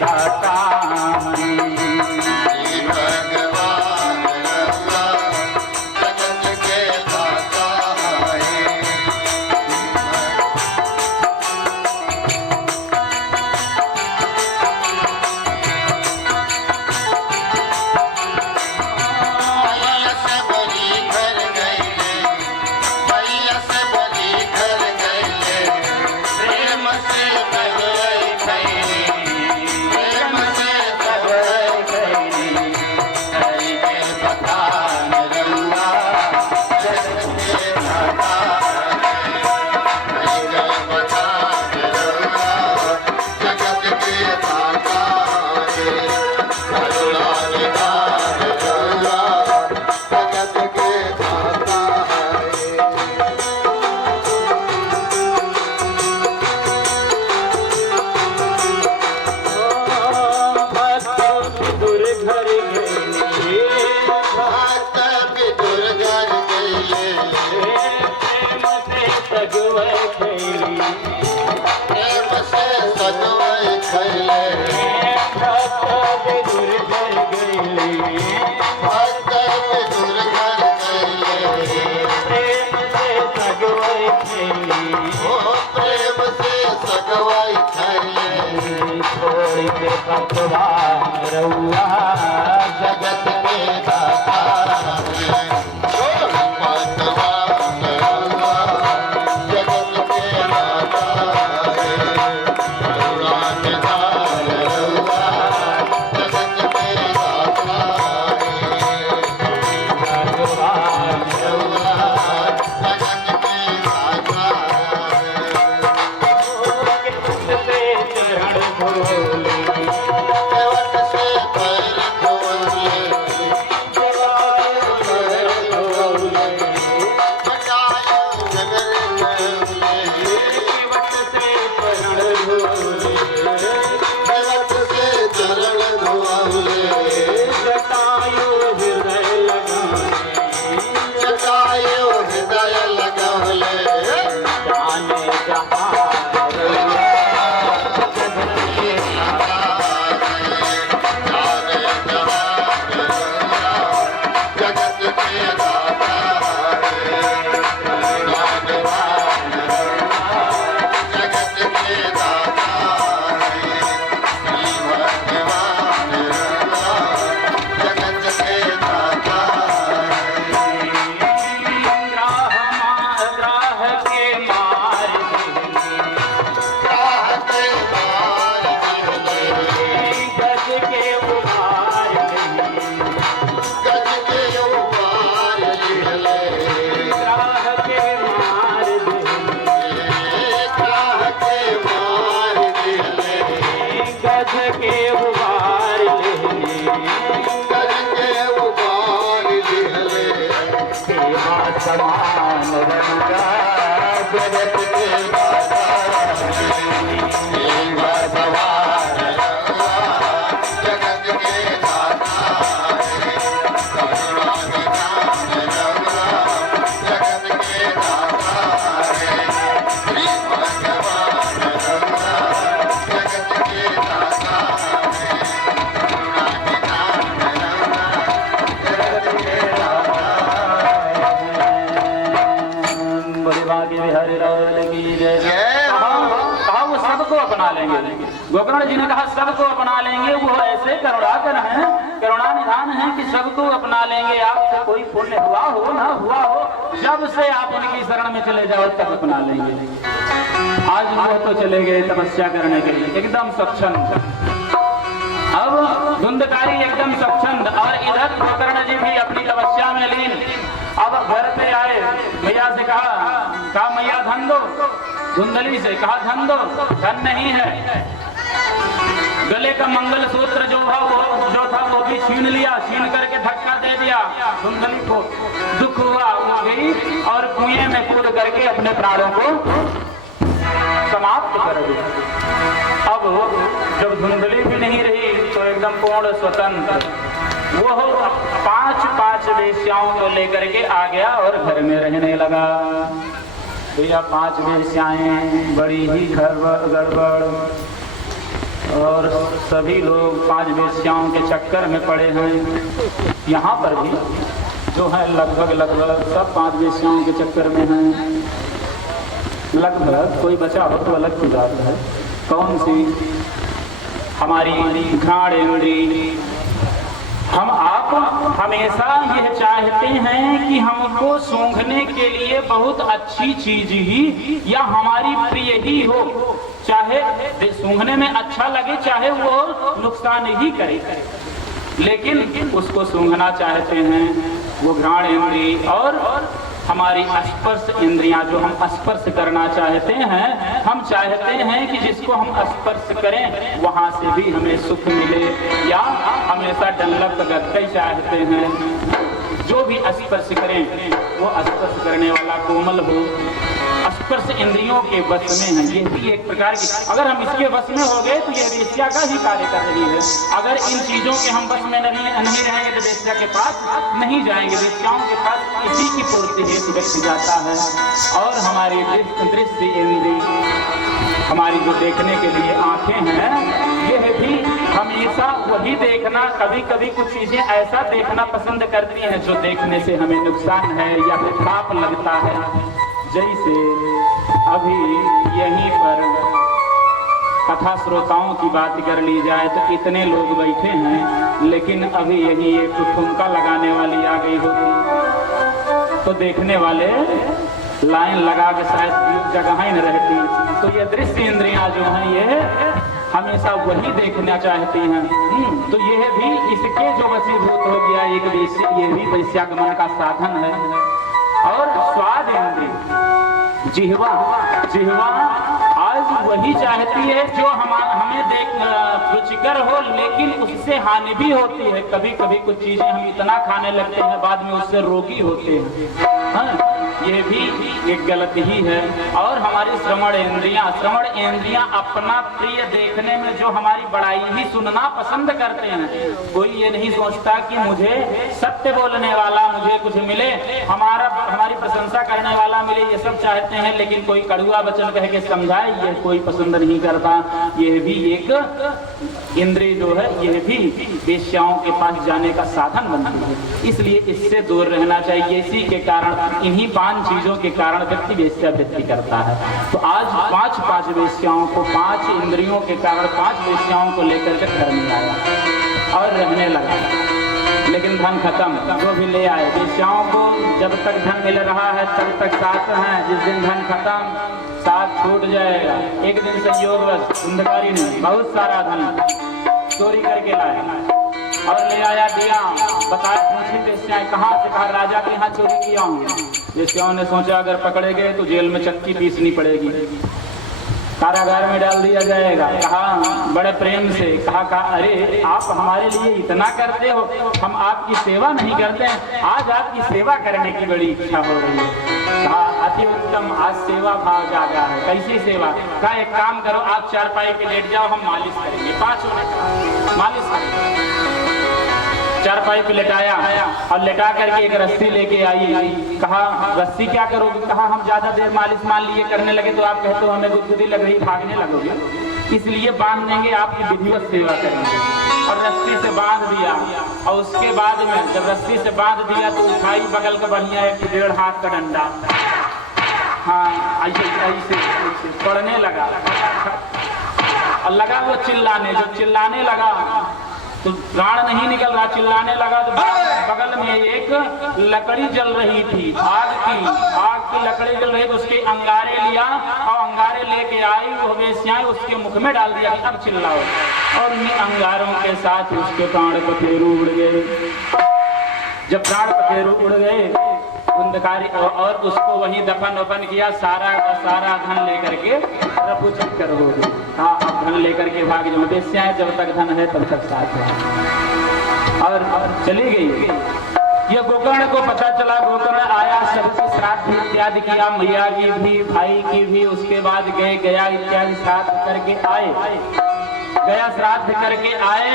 दाता हैं। जगत के दाता गोकर्ण जी ने कहा सबको अपना लेंगे। वो ऐसे करुणाकर हैं, करुणा निधान है कि सबको अपना लेंगे। आपसे कोई पुण्य हुआ हो ना हुआ हो, जब से आप उनकी शरण में चले जाओ तब अपना लेंगे। आज वो तो चले गए तपस्या करने के लिए, एकदम स्वच्छंद। अब धुंधकारी एकदम स्वच्छंद, और इधर गोकर्ण जी भी अपनी तपस्या में लीन। अब घर पे आए, मैया से कहा मैया धन दो। धुंधली से कहा धन दो, धन नहीं है। गले का मंगल सूत्र जो था वो भी छीन लिया, छीन करके धक्का दे दिया। धुंधली को दुख हुआ, वो गई और कुएं में कूद करके अपने प्राणों को समाप्त कर दिया। अब जब धुंधली भी नहीं रही तो एकदम पूर्ण स्वतंत्र वो 5 वेश्याओं को लेकर के आ गया और घर में रहने लगा। भैया 5 वेश्याएं, बड़ी ही गड़बड़ और सभी लोग 5 वेश्याओं के चक्कर में पड़े हैं। यहाँ पर भी जो है लगभग सब 5 वेश्याओं के चक्कर में हैं। लगभग कोई बचा हो तो अलग की बात है। कौन सी? हमारी घ्राणेंद्रिय। हम आप हमेशा यह चाहते हैं कि हमको सूंघने के लिए बहुत अच्छी चीज ही या हमारी प्रिय ही हो, चाहे सूंघने में अच्छा लगे चाहे वो नुकसान ही करे, लेकिन उसको सूंघना चाहते हैं। वो घ्राणेंद्रिय और हमारी स्पर्श इंद्रियां, जो हम स्पर्श करना चाहते हैं, हम चाहते हैं कि जिसको हम स्पर्श करें वहां से भी हमें सुख मिले, या हमेशा डल्लक करते चाहते हैं। जो भी स्पर्श करें वो स्पर्श करने वाला कोमल हो, स्पर्श इंद्रियों के वश में है। ये भी एक प्रकार की, अगर हम इसके वश में हो गए तो यह वेश्या का ही कार्य कर रही है। अगर इन चीजों के हम वश में नहीं रहेंगे तो वेश्या के पास नहीं जाएंगे। वेश्याओं के पास इसी की पूर्ति हेतु व्यक्ति जाता है। और हमारी दृष्टि इंद्रिय, हमारी जो देखने के लिए आंखें हैं, यह भी हमेशा वही देखना, कभी कभी कुछ चीजें ऐसा देखना पसंद करती हैं जो देखने से हमें नुकसान है या फिर पाप लगता है। जैसे अभी यहीं पर कथा श्रोताओं की बात कर ली जाए तो इतने लोग बैठे हैं, लेकिन अभी यही एक ठुमका लगाने वाली आ गई होती तो देखने वाले लाइन लगा के शायद जगह ही न रहती। तो ये दृश्य इंद्रियां जो हैं ये हमेशा वही देखना चाहती हैं। तो यह भी इसके जो वशीभूत हो गया एक वेश्या, ये भी वैश्यागमन का साधन है। और स्वाद इंद्रिय, जिह्वा आज वही चाहती है जो हमें रुचिकर हो, लेकिन उससे हानि भी होती है। कभी कभी कुछ चीजें हम इतना खाने लगते हैं बाद में उससे रोगी होते हैं। हाँ, ये भी एक गलती ही है। और हमारी श्रवण इंद्रियां अपना प्रिय देखने में जो हमारी बड़ाई ही सुनना पसंद करते हैं। कोई ये नहीं सोचता कि मुझे सत्य बोलने वाला मुझे कुछ मिले, हमारी प्रशंसा करने वाला मिले, ये सब चाहते हैं। लेकिन कोई कड़ुआ वचन कह के समझाए ये कोई पसंद नहीं करता। यह भी एक इंद्रिय जो है यह भी वेश्याओं के पास जाने का साधन बनती है। इसलिए इससे दूर रहना चाहिए। इसी के कारण, इन्हीं 5 चीजों के कारण व्यक्ति वेश्यावृत्ति करता है। तो आज 5 वेश्याओं को, 5 इंद्रियों के कारण 5 वेश्याओं को लेकर के घर में आया और रहने लगा। लेकिन धन खत्म, जो भी ले आए वेश्याओं को जब तक धन मिल रहा है तब तक साथ हैं। जिस दिन धन खत्म साथ छूट जाएगा। एक दिन संयोगवश अंधकारी ने बहुत सारा धन चोरी करके लाया और ले आया, दिया, बताया, पूछी वेश्याएं कहाँ से? कहा राजा के यहाँ चोरी किया हूँ। वेश्याओं ने सोचा अगर पकड़े गए तो जेल में चक्की पीसनी पड़ेगी, कारागार में डाल दिया जाएगा। कहा बड़े प्रेम से, कहा अरे आप हमारे लिए इतना करते हो, हम आपकी सेवा नहीं करते हैं, आज आपकी सेवा करने की बड़ी इच्छा हो रही है। कहा अति उत्तम, आज सेवा भाव जागा है। कैसी सेवा? कहा एक काम करो, आप चारपाई पे लेट जाओ, हम मालिश करेंगे। 5 मालिश करेंगे। चारपाई पे लेटाया और लेटा करके एक रस्सी लेके आई। कहा रस्सी क्या करोगे? कहा हम ज्यादा देर मालिश मान लिए करने लगे तो आप कहते हो हमें गुदगुदी लग रही, भागने लगोगे, इसलिए बांध देंगे, आपकी विधिवत सेवा करेंगे। और रस्सी से बांध दिया। और उसके बाद में जब रस्सी से बांध दिया तो उठाई बगल का बढ़िया 1.5 हाथ का डंडा, हाँ ऐसे पड़ने लगा और लगा वो चिल्लाने। जब चिल्लाने लगा तो प्राण नहीं निकल रहा, चिल्लाने लगा तो बगल में एक लकड़ी जल रही थी, आग की लकड़ी जल रही, तो उसके अंगारे लिया और अंगारे लेके आई वो वेश्याएं, उसके मुख में डाल दिया कि अब चिल्लाओ। और उन्हीं अंगारों के साथ उसके प्राण पखेरु उड़ गए। जब प्राण पखेरु उड़ गए अंधकारी, और उसको वहीं दफन वफन किया, सारा धन लेकर के रफूचट कर हो गई। हाँ, अब धन लेकर के भाग जो वेश्याएं, जब तक धन है तब तक साथ है। और चली गई। ये गोकर्ण को पता चला, गोकर्ण आया, सबसे श्राद्ध इत्यादि किया, मैया की भी, भाई की भी। उसके बाद गया इत्यादि श्राद्ध करके आए, गया श्राद्ध करके आए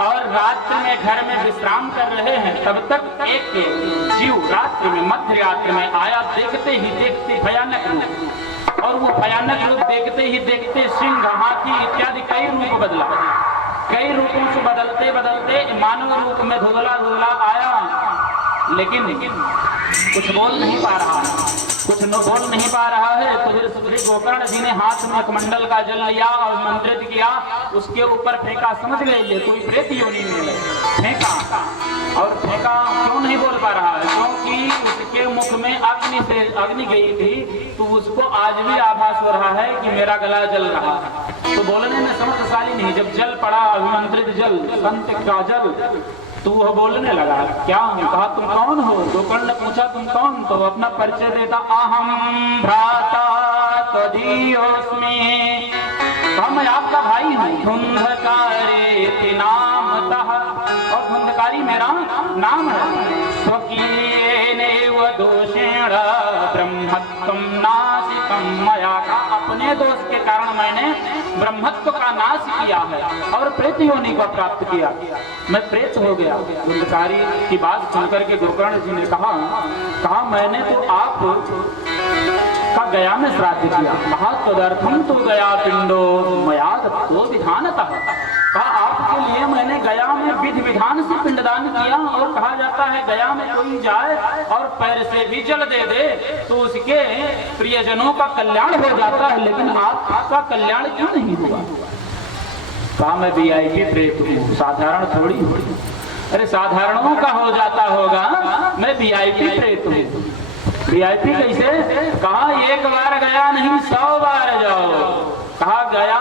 और रात्रि में घर में विश्राम कर रहे हैं। तब तक एक जीव रात्रि में, मध्य रात्रि में आया। देखते ही देखते भयानक रूप, और वो भयानक रूप देखते ही देखते सिंह, हाथी इत्यादि कई रूप बदला। कई रूपों से बदलते बदलते मानव रूप में धुंधला धुंधला आया, लेकिन कुछ बोल नहीं पा रहा है, कुछ बोल नहीं पा रहा है। तो फिर श्री गोकर्ण जी ने हाथ में कमंडल का जल लिया और मंत्रित किया, उसके ऊपर फेंका। समझ गए, ये कोई प्रेत योनि में फेंका। और फेंका, क्यों नहीं बोल पा रहा है? क्योंकि उसके मुख में अग्नि गई थी, तो उसको आज भी आभास हो रहा है कि मेरा गला जल रहा है। तो बोलने में समर्थशाली नहीं। जब जल पड़ा, अभिमंत्रित जल, संत का जल, तो वह बोलने लगा। क्या? कहा तुम कौन हो? गोकर्ण ने पूछा तुम कौन? तो अपना परिचय देता, अहम भ्राता त्वदीयोऽस्मि, कहा मैं आपका भाई हूँ। धुंधकारेति नामतः, और धुंधकारी मेरा नाम है। स्वकीयेनैव दोषेण ब्रह्मत्वं नाशितं मया, का अपने दोष के कारण मैंने ब्रह्मत्व का नाश किया है और प्रेत योनि को प्राप्त किया, मैं प्रेत हो गया। धुंधकारी की बात सुनकर के गोकर्ण जी ने कहा मैंने तो आप का गया में श्राद्ध किया। कहा तदर्थम तो गया पिंडो मया दत्तो विधानतः, कहा आपके लिए मैंने गया में विधि विधान से पिंडदान किया। और कहा जाता है गया में कोई जाए और पैर से भी जल दे दे तो उसके प्रियजनों का कल्याण हो जाता है, लेकिन आपका कल्याण क्यों नहीं हुआ? कहा मैं वीआईपी प्रेत हूँ, साधारण थोड़ी हूँ। अरे साधारणों का हो जाता होगा, मैं वीआईपी प्रेत हूँ। वीआईपी कैसे? कहा एक बार गया नहीं 100 बार जाओ। कहा गया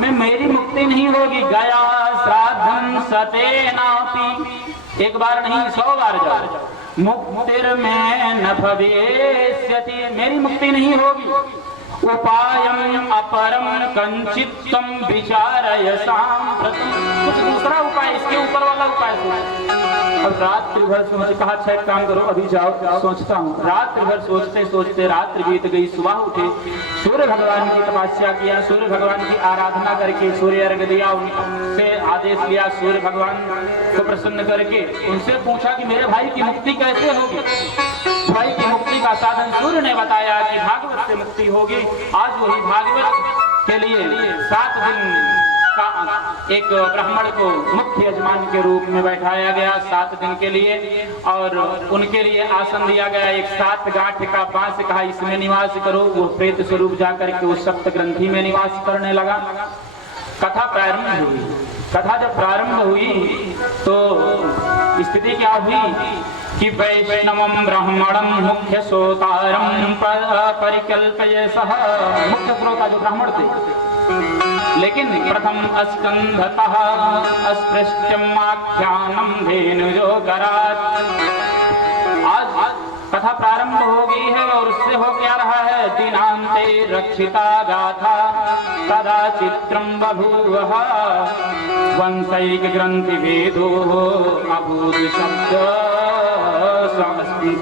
में मेरी मुक्ति नहीं होगी। गया श्राद्धं सतेनापि, एक बार नहीं 100 बार जाओ। मुक्तिर में न भविष्यति, मेरी मुक्ति नहीं होगी। उपायम अपरम कंचित तम विचारय सांप्रतम, कुछ दूसरा उपाय, इसके ऊपर वाला उपाय। अब रात्रि भर सोच, कहा अच्छा काम करो अभी जाओ, सोचता हूँ। रात्रि भर सोचते सोचते रात्रि बीत गई। सुबह उठे, सूर्य भगवान की तपस्या किया, सूर्य भगवान की आराधना करके सूर्य अर्घ दिया, उनसे आदेश लिया। सूर्य भगवान को प्रसन्न करके उनसे पूछा कि मेरे भाई की मुक्ति कैसे होगी? भाई की मुक्ति का साधन सूर्य ने बताया कि भागवत से मुक्ति होगी। आज वही भागवत के लिए 7 दिन का एक ब्राह्मण को मुख्य यजमान के रूप में बैठाया गया 7 दिन के लिए, और उनके लिए आसन दिया गया। एक 7 गांठ का बांस, कहा इसमें निवास करो। वो प्रेत स्वरूप जाकर के उस सप्त ग्रंथि में निवास करने लगा। कथा प्रारंभ हुई। कथा जब प्रारंभ हुई तो स्थिति क्या हुई कि वैष्णवं ब्राह्मणं मुख्य श्रोतारं परिकल्प्य सह, मुख्य श्रोता जो ब्राह्मण थे, लेकिन प्रथम अस्कंधतः अस्पृष्ट्यमाख्यानं धेनुजो करात्। आज कथा प्रारंभ हो गई है और उससे हो क्या रहा है? दिनांते रक्षिता गाथा तदा चित्रं बभूवः वंशैक ग्रंथि वेदो अभूत शब्द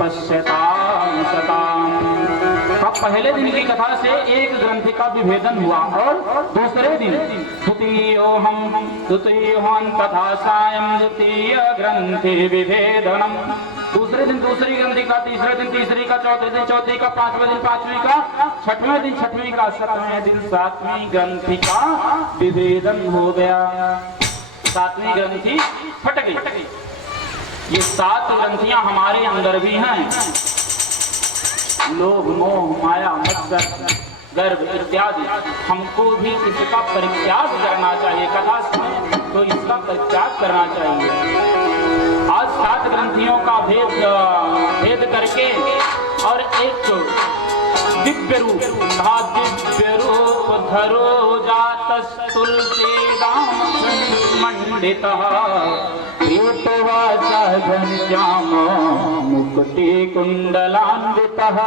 पश्यताम सताम। पहले दिन की कथा से एक ग्रंथि का विभेदन हुआ और दूसरे दिन द्वितीयोहं तथा सायं द्वितीय ग्रंथि विभेदनम। दूसरे दिन दूसरी ग्रंथि का, तीसरे दिन तीसरी का, चौथे दिन चौथी का, 5वें दिन 5वीं का, 6वें दिन 6वीं का, 7वें दिन 7वीं ग्रंथि का विभेदन हो गया। 7वीं ग्रंथि फट गई। ये 7 ग्रंथियां हमारे अंदर भी हैं। लोभ मोह माया मत्सर गर्व इत्यादि, हमको भी इसका परित्याग करना चाहिए। कथा सुने तो इसका परित्याग करना चाहिए। आज 7 ग्रंथियों का भेद करके और एक दिव्य रूप, कहा दिव्य रूप धरो जातस् तुलसीदाम मंडितः घनश्याम मुकुटि कुंडलान्वितः।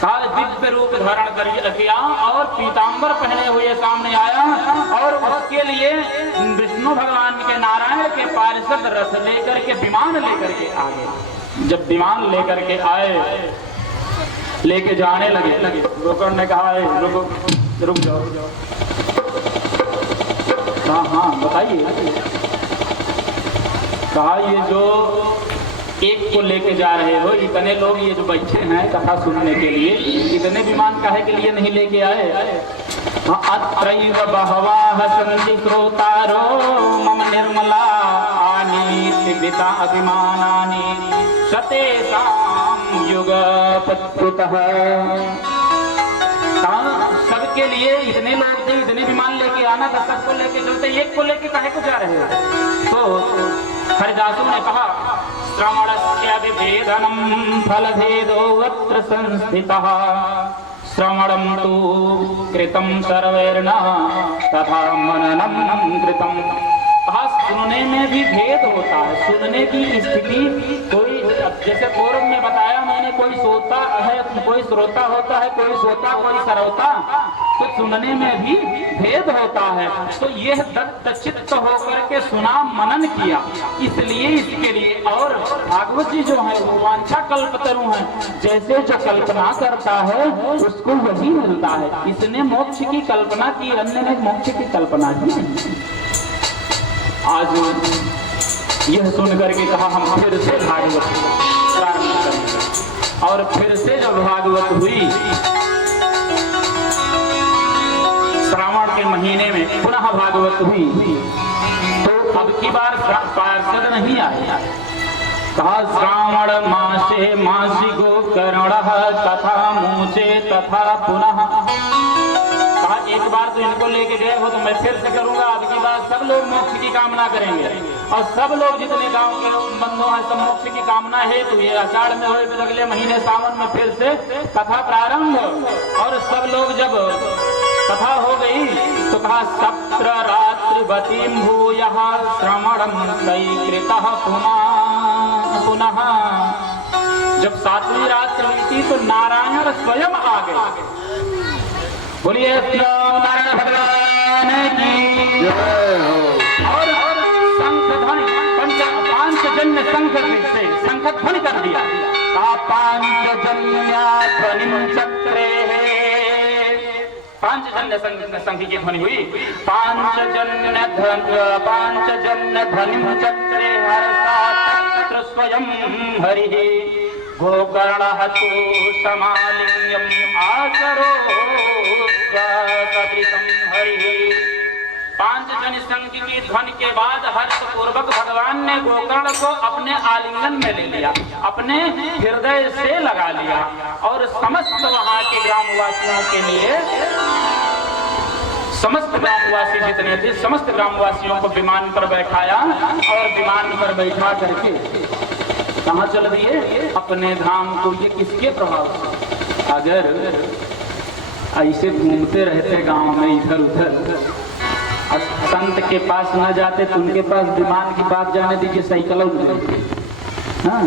काल दिव्य रूप धारण कर किया और पीतांबर पहने हुए सामने आया, और उसके लिए विष्णु भगवान के नारायण के पार्षद रथ लेकर के विमान लेकर के आ गए। जब विमान लेकर के आए, लेके जाने लगे, गोकर्ण ने कहा रुक जाओ। हाँ बताइए। कहा ये जो एक को लेके जा रहे हो, इतने लोग ये जो बैठे हैं कथा सुनने के लिए, इतने विमान काहे के लिए नहीं लेके आए? अत्रैव बहवः हसन्ति श्रोतारो मम निर्मला आनीतिवृता अभिमानानि सतेषां युगपत्कृतः। सबके लिए इतने लोग थे, इतने विमान लेके आना था, सबको लेके चलते, एक को लेके काहे को जा रहे हो? तो हरिदासों ने कहा श्रवणस्य विभेदनम फलभेदो अत्र संस्थितः श्रवणं तु कृतं सर्वैर्न तथा मननं कृतं। कहा सुनने में भी भेद होता है, सुनने की स्थिति कोई, जैसे पूर्व में बताया मैंने, कोई सोता है, कोई श्रोता होता है, कोई सोता, कोई सरवता, तो सुनने में भी भेद होता है। तो यह दत्तचित्त होकर के सुना, मनन किया, इसलिए इसके लिए। और भागवत जी जो है वो वांछा कल्पतरु है, जैसे जो कल्पना करता है उसको वही मिलता है। इसने मोक्ष की कल्पना की, अन्य ने मोक्ष की कल्पना की। आज यह सुन करके कहा हम फिर से भागवत प्रारंभ करेंगे। और फिर से जब भागवत हुई श्रावण के महीने में, पुनः भागवत हुई, तो अब की बार पार्षद नहीं आए। कहा श्रावण मासे मासिको करुणः तथा मूचे तथा पुनः। कहा एक बार तो इनको लेके गए हो तो मैं फिर से करूंगा, अब की बार सब लोग मोक्ष की कामना करेंगे और सब लोग जितने गांव के बंधु हैं सब मोक्ष की कामना है। तो ये आषाढ़ में हुए तो अगले महीने सावन में फिर से कथा प्रारंभ। और सब लोग जब कथा हो गई तो कहा सप्त्र रात्रिवतीं भूयः श्रवणं तैकृतः पुनः। जब 7वीं रात बीती तो नारायण स्वयं आ गए। बोलिए नारायण भगवान की। और शंख ध्वनि, पांचजन्य शंख से शंख ध्वनि कर दिया। पांचजन्य ध्वनि चक्रे, पांचजन्य शंख की ध्वनि हुई। पांचजन्य ध्वनि चक्रे हर्षात् स्वयं हरिः गोकर्णः तु समालिंग्यं आचरो सदृशं हरिः। पांचजन्य शंख की ध्वनि के बाद हर्ष पूर्वक भगवान ने गोकर्ण को अपने आलिंगन में ले लिया, अपने हृदय से लगा लिया और समस्त वहां के ग्रामवासियों के लिए, समस्त ग्रामवासी जितने थे समस्त ग्रामवासियों को विमान पर बैठाया और विमान पर बैठा करके कहाँ चल दिए? अपने धाम को। ये किसके प्रभाव से? अगर ऐसे घूमते रहते गांव में इधर उधर, संत के पास न जाते तो उनके पास विमान की बात जाने दीजिए, साइकिल हाँ,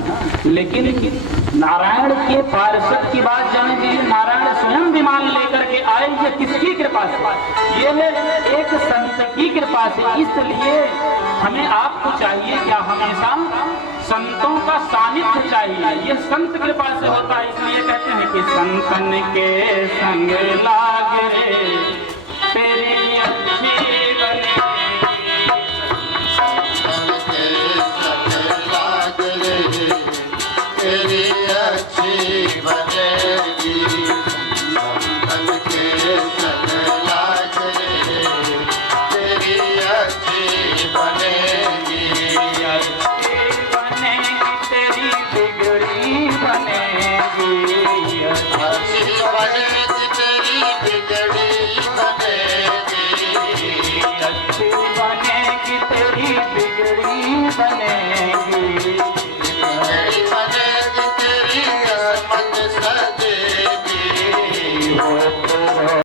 लेकिन नारायण के पार्षद की बात जाने दीजिए, नारायण स्वयं विमान लेकर के आए। ये किसकी कृपा से? ये है एक संत की कृपा से। इसलिए हमें आपको चाहिए क्या? हमेशा संतों का सानिध्य चाहिए। ये संत कृपा से होता है। इसलिए कहते हैं कि संतन के संग लाग रे तेरी अच्छी बने, तेरी अच्छी बनेगी। संतन के संग लाग रे तेरी अच्छी बनेगी। तेरी बिगड़ी बनेगी।